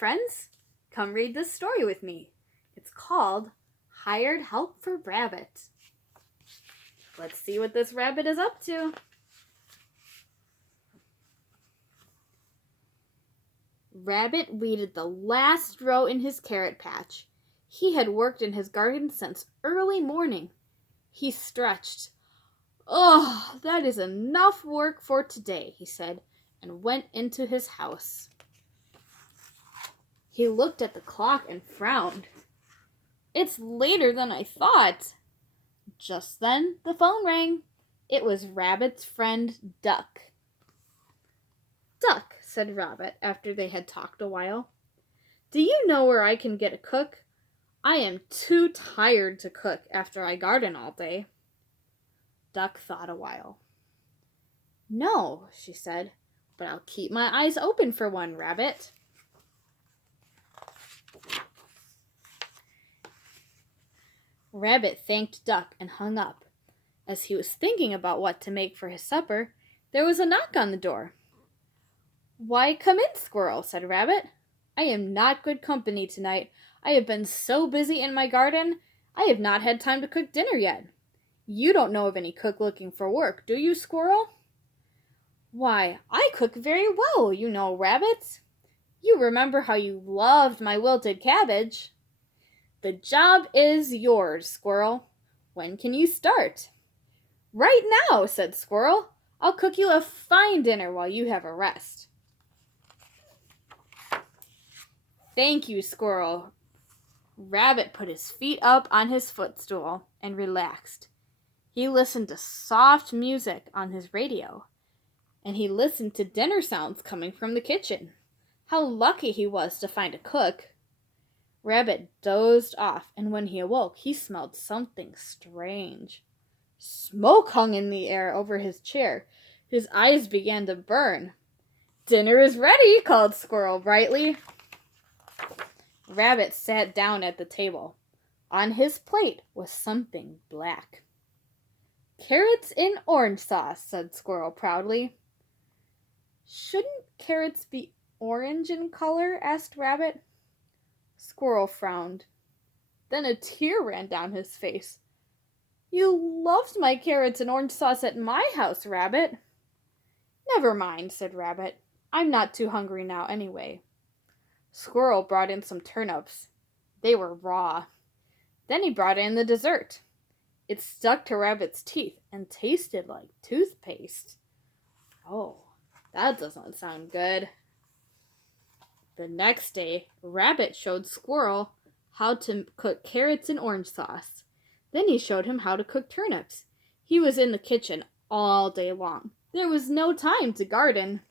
friends. Come read this story with me. It's called Hired Help for Rabbit. Let's see what this rabbit is up to. Rabbit weeded the last row in his carrot patch. He had worked in his garden since early morning. He stretched. "Oh, that is enough work for today," he said, and went into his house. He looked at the clock and frowned. "It's later than I thought." Just then, the phone rang. It was Rabbit's friend, Duck. "Duck," said Rabbit after they had talked a while, "do you know where I can get a cook? I am too tired to cook after I garden all day." Duck thought a while. "No," she said, "but I'll keep my eyes open for one, Rabbit." Rabbit thanked Duck and hung up. As he was thinking about what to make for his supper, there was a knock on the door. "Why, come in, Squirrel," said Rabbit. "I am not good company tonight. I have been so busy in my garden, I have not had time to cook dinner yet. You don't know of any cook looking for work, do you, Squirrel?" "Why, I cook very well, you know, Rabbit. You remember how you loved my wilted cabbage." "The job is yours, Squirrel. When can you start?" "Right now," said Squirrel. "I'll cook you a fine dinner while you have a rest." "Thank you, Squirrel." Rabbit put his feet up on his footstool and relaxed. He listened to soft music on his radio, and he listened to dinner sounds coming from the kitchen. How lucky he was to find a cook. Rabbit dozed off, and when he awoke, he smelled something strange. Smoke hung in the air over his chair. His eyes began to burn. "Dinner is ready," called Squirrel brightly. Rabbit sat down at the table. On his plate was something black. "Carrots in orange sauce," said Squirrel proudly. "Shouldn't carrots be orange in color?" asked Rabbit. Squirrel frowned. Then a tear ran down his face. "You loved my carrots and orange sauce at my house, Rabbit." "Never mind," said Rabbit. "I'm not too hungry now anyway." Squirrel brought in some turnips. They were raw. Then he brought in the dessert. It stuck to Rabbit's teeth and tasted like toothpaste. "Oh, that doesn't sound good." The next day, Rabbit showed Squirrel how to cook carrots in orange sauce. Then he showed him how to cook turnips. He was in the kitchen all day long. There was no time to garden.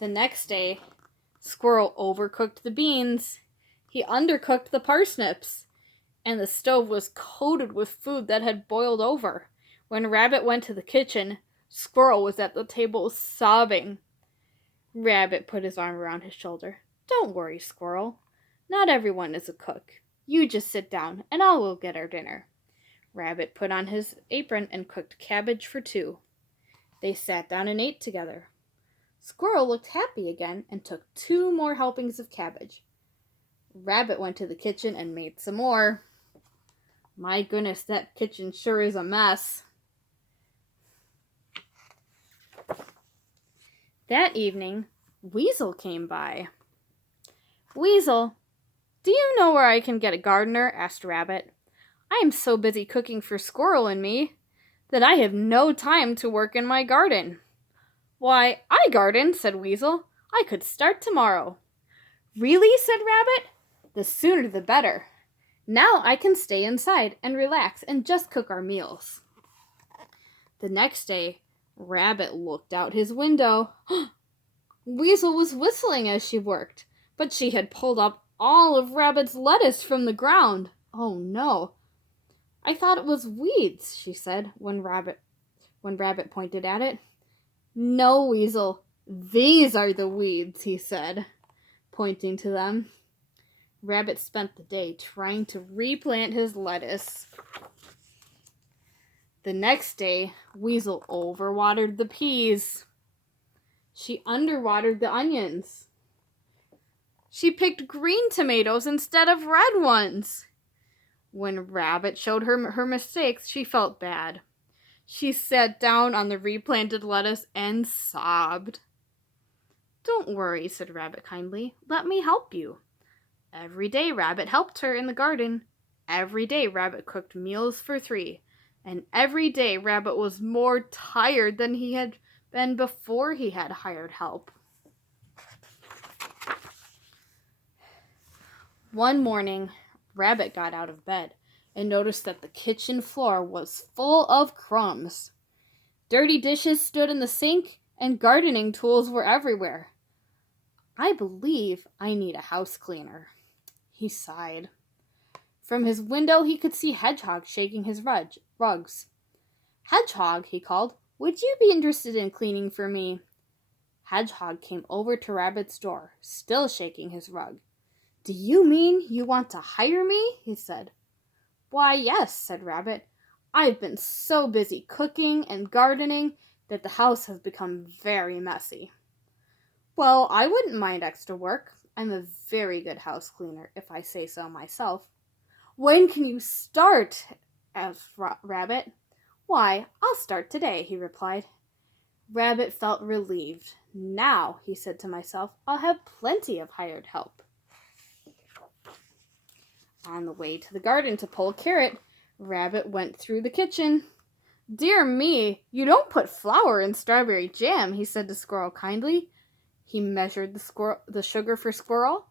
The next day, Squirrel overcooked the beans. He undercooked the parsnips, and the stove was coated with food that had boiled over. When Rabbit went to the kitchen, Squirrel was at the table sobbing. Rabbit put his arm around his shoulder. "Don't worry, Squirrel. Not everyone is a cook. You just sit down, and I will get our dinner." Rabbit put on his apron and cooked cabbage for two. They sat down and ate together. Squirrel looked happy again and took 2 more helpings of cabbage. Rabbit went to the kitchen and made some more. My goodness, that kitchen sure is a mess. That evening, Weasel came by. "Weasel, do you know where I can get a gardener?" asked Rabbit. "I am so busy cooking for Squirrel and me that I have no time to work in my garden." "Why, I garden," said Weasel. "I could start tomorrow." "Really?" said Rabbit. "The sooner the better. Now I can stay inside and relax and just cook our meals." The next day, Rabbit looked out his window. Weasel was whistling as she worked, but she had pulled up all of Rabbit's lettuce from the ground. "Oh no. I thought it was weeds," she said when Rabbit pointed at it. "No, Weasel, these are the weeds," he said, pointing to them. Rabbit spent the day trying to replant his lettuce. The next day, Weasel overwatered the peas. She underwatered the onions. She picked green tomatoes instead of red ones. When Rabbit showed her mistakes, she felt bad. She sat down on the replanted lettuce and sobbed. "Don't worry," said Rabbit kindly. "Let me help you." Every day Rabbit helped her in the garden. Every day Rabbit cooked meals for 3. And every day Rabbit was more tired than he had been before he had hired help. One morning, Rabbit got out of bed and noticed that the kitchen floor was full of crumbs. Dirty dishes stood in the sink and gardening tools were everywhere. "I believe I need a house cleaner," he sighed. From his window he could see Hedgehog shaking his rugs. "Hedgehog," he called, "would you be interested in cleaning for me?" Hedgehog came over to Rabbit's door, still shaking his rug. "Do you mean you want to hire me?" he said. "Why, yes," said Rabbit. "I've been so busy cooking and gardening that the house has become very messy." "Well, I wouldn't mind extra work. I'm a very good house cleaner, if I say so myself." "When can you start?" asked Rabbit. "Why, I'll start today," he replied. Rabbit felt relieved. "Now," he said to himself, "I'll have plenty of hired help." On the way to the garden to pull a carrot, Rabbit went through the kitchen. "Dear me, you don't put flour in strawberry jam," he said to Squirrel kindly. He measured the sugar for Squirrel,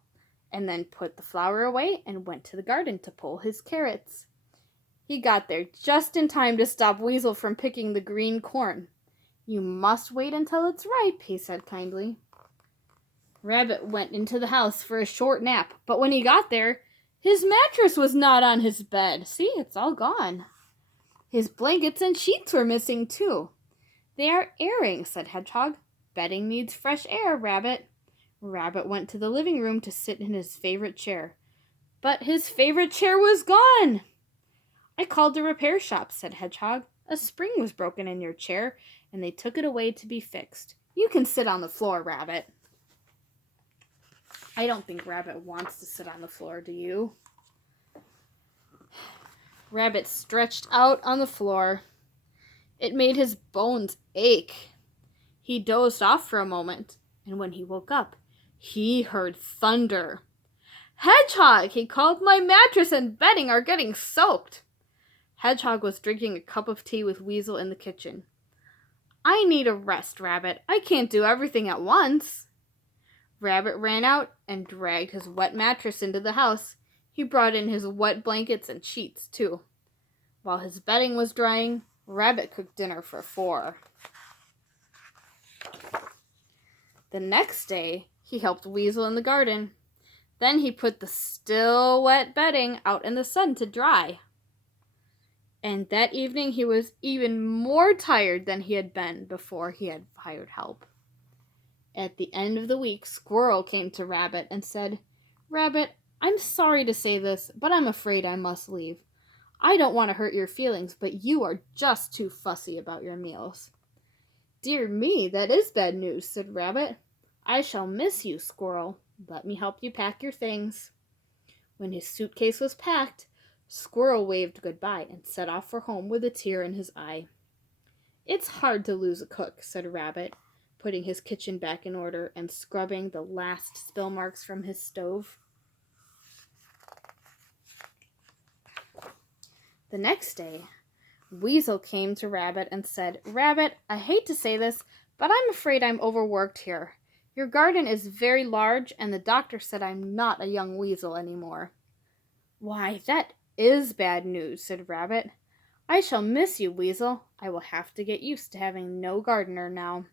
and then put the flour away and went to the garden to pull his carrots. He got there just in time to stop Weasel from picking the green corn. "You must wait until it's ripe," he said kindly. Rabbit went into the house for a short nap, but when he got there, his mattress was not on his bed. See, it's all gone. His blankets and sheets were missing too. "They are airing," said Hedgehog. "Bedding needs fresh air, Rabbit." Rabbit went to the living room to sit in his favorite chair. But his favorite chair was gone. "I called the repair shop," said Hedgehog. "A spring was broken in your chair, and they took it away to be fixed. You can sit on the floor, Rabbit." I don't think Rabbit wants to sit on the floor, do you? Rabbit stretched out on the floor. It made his bones ache. He dozed off for a moment, and when he woke up, he heard thunder. "Hedgehog," he called, "my mattress and bedding are getting soaked." Hedgehog was drinking a cup of tea with Weasel in the kitchen. "I need a rest, Rabbit. I can't do everything at once." Rabbit ran out and dragged his wet mattress into the house. He brought in his wet blankets and sheets, too. While his bedding was drying, Rabbit cooked dinner for 4. The next day, he helped Weasel in the garden. Then he put the still wet bedding out in the sun to dry. And that evening he was even more tired than he had been before he had hired help. At the end of the week, Squirrel came to Rabbit and said, "Rabbit, I'm sorry to say this, but I'm afraid I must leave. I don't want to hurt your feelings, but you are just too fussy about your meals." "Dear me, that is bad news," said Rabbit. "I shall miss you, Squirrel. Let me help you pack your things." When his suitcase was packed, Squirrel waved goodbye and set off for home with a tear in his eye. "It's hard to lose a cook," said Rabbit, putting his kitchen back in order and scrubbing the last spill marks from his stove. The next day, Weasel came to Rabbit and said, "Rabbit, I hate to say this, but I'm afraid I'm overworked here. Your garden is very large, and the doctor said I'm not a young weasel anymore." "Why, that is bad news," said Rabbit. "I shall miss you, Weasel. I will have to get used to having no gardener now."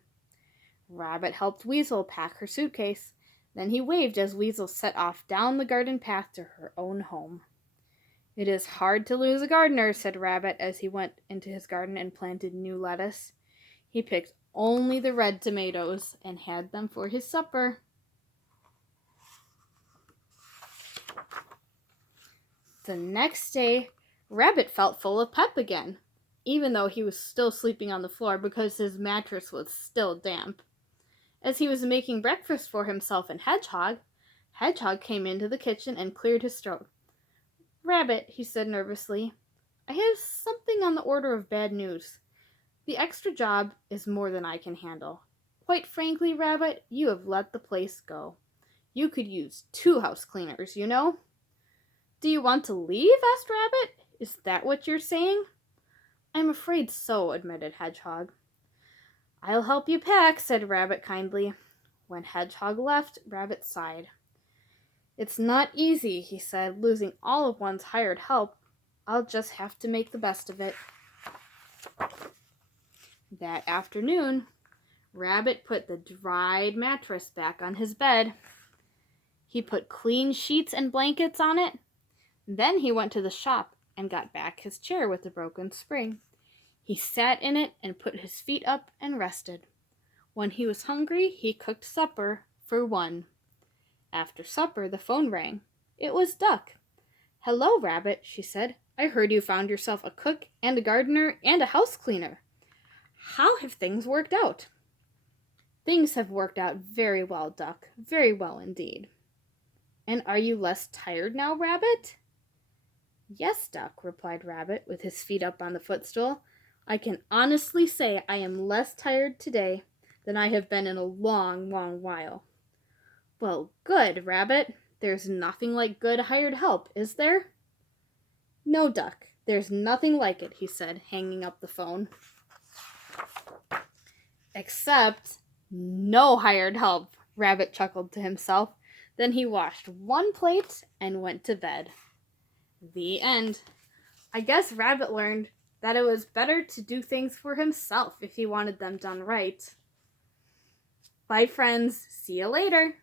Rabbit helped Weasel pack her suitcase. Then he waved as Weasel set off down the garden path to her own home. "It is hard to lose a gardener," said Rabbit as he went into his garden and planted new lettuce. He picked only the red tomatoes and had them for his supper. The next day, Rabbit felt full of pep again, even though he was still sleeping on the floor because his mattress was still damp. As he was making breakfast for himself and Hedgehog, Hedgehog came into the kitchen and cleared his throat. "Rabbit," he said nervously, "I have something on the order of bad news. The extra job is more than I can handle. Quite frankly, Rabbit, you have let the place go. You could use 2 house cleaners, you know." "Do you want to leave?" asked Rabbit. "Is that what you're saying?" "I'm afraid so," admitted Hedgehog. "I'll help you pack," said Rabbit kindly. When Hedgehog left, Rabbit sighed. "It's not easy," he said, "losing all of one's hired help. I'll just have to make the best of it." That afternoon, Rabbit put the dried mattress back on his bed. He put clean sheets and blankets on it. Then he went to the shop and got back his chair with the broken spring. He sat in it and put his feet up and rested. When he was hungry, he cooked supper for one. After supper, the phone rang. It was Duck. "Hello, Rabbit," she said. "I heard you found yourself a cook and a gardener and a house cleaner. How have things worked out?" "Things have worked out very well, Duck. Very well indeed." "And are you less tired now, Rabbit?" "Yes, Duck," replied Rabbit, with his feet up on the footstool. "I can honestly say I am less tired today than I have been in a long, long while." "Well, good, Rabbit. There's nothing like good hired help, is there?" "No, Duck, there's nothing like it," he said, hanging up the phone. "Except no hired help," Rabbit chuckled to himself. Then he washed one plate and went to bed. The end. I guess Rabbit learned that it was better to do things for himself if he wanted them done right. Bye, friends. See you later.